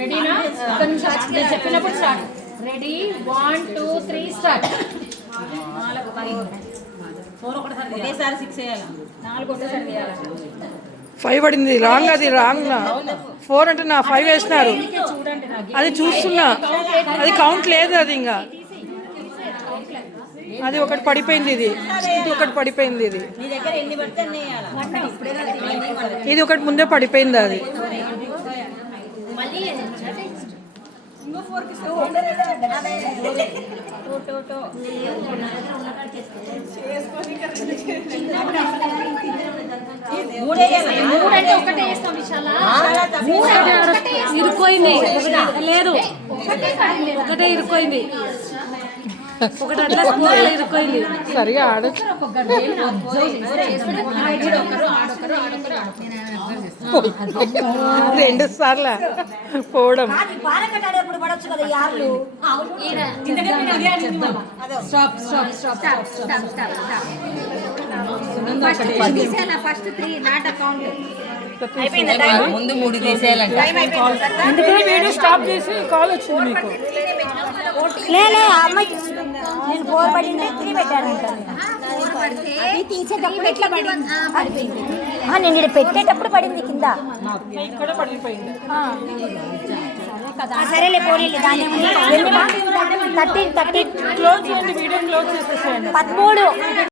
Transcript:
రెడీనా? నేను చెప్పినప్పుడు స్టార్ట్. Ready 1 2 3 start. 4 ఒకటేసారి 6 వేయాలి. 4 ఒకటేసారి వేయాలి. 5 పడింది. రాంగ్, అది రాంగ్. 4 అంటే నా 5 వేసినారు. అది చూస్తున్నా, అది కౌంట్ లేదు. అది ఇంకా అది ఒకటి పడిపోయింది. ఇది ఒకటి పడిపోయింది. ఇది ఒకటి ముందే పడిపోయింది. అది ఇరుక్కోయింది. లేదు, ఒకటే ఇరుక్కోయింది. ఒకటి అట్లా ఇరుక్కోయింది. సరిగా ఆడచ్చు. 2 సార్లు పోవడం. ముందు 3 తీసేయాలంట. ఎందుకంటే వీడియో స్టాప్ చేసి కాల్ వచ్చింది మీకు. అమ్మాయి నేను 4 పడింది 3 పెట్టానంట. తీసేటప్పుడు ఎట్లా పడింది? నేను ఇక్కడ పెట్టేటప్పుడు పడింది కింద. ఇక్కడ పడిపోయింది. సరేలే పోనీ. దాని 30 క్లోజ్ చేయండి, వీడియో క్లోజ్ చేసేసేయండి. 13